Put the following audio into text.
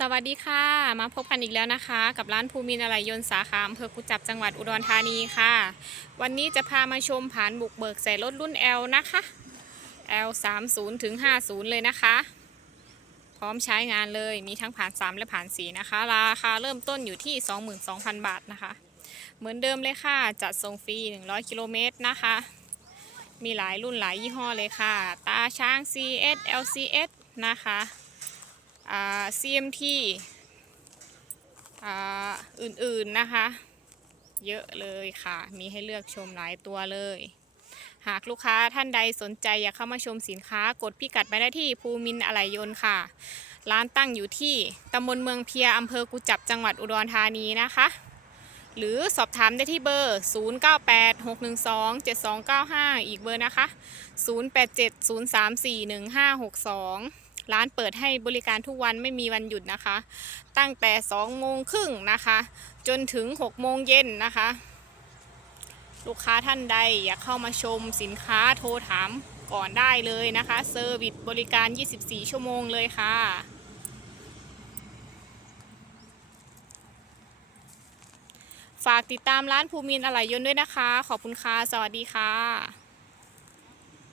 สวัสดีค่ะ มาพบกันอีกแล้วนะคะ กับร้านภูมินทร์อะไหล่ยนต์สาขาอำเภอกุจับจังหวัดอุดรธานีค่ะ วันนี้จะพามาชมผ่านบุกเบิกใส่รถรุ่น L นะคะ L 3 0ถึง50 เลยนะคะ พร้อมใช้งานเลยมีทั้งผ่าน 3 และผ่าน 4 นะคะ ราคาเริ่มต้นอยู่ที่ 22,000 บาทนะคะ เหมือนเดิมเลยค่ะ จัดส่งฟรี 100 กิโลเมตรนะคะ มีหลายรุ่นหลายยี่ห้อเลยค่ะ ตาช้าง CS LCS นะคะ CMT อื่นๆนะคะ เยอะเลยค่ะ มีให้เลือกชมหลายตัวเลย หากลูกค้าท่านใดสนใจอยากเข้ามาชมสินค้ากดพิกัดไปได้ที่ภูมินอะไหลยนต์ค่ะ ร้านตั้งอยู่ที่ตำบลเมืองเพียอำเภอกุจับจังหวัดอุดรธานีนะคะ หรือสอบถามได้ที่เบอร์ 0986127295 อีกเบอร์นะคะ 0870341562 ร้านเปิดให้บริการทุกวันไม่มีวันหยุดนะคะ ตั้งแต่2โมงครึ่งนะคะ จนถึง6โมงเย็นนะคะ ลูกค้าท่านใดอยากเข้ามาชมสินค้าโทรถามก่อนได้เลยนะคะเซอร์วิสบริการ 24 ชั่วโมงเลยค่ะฝากติดตามร้านภูมินทร์อะไหล่ยนต์ด้วยนะคะ ขอบคุณค่ะ สวัสดีค่ะ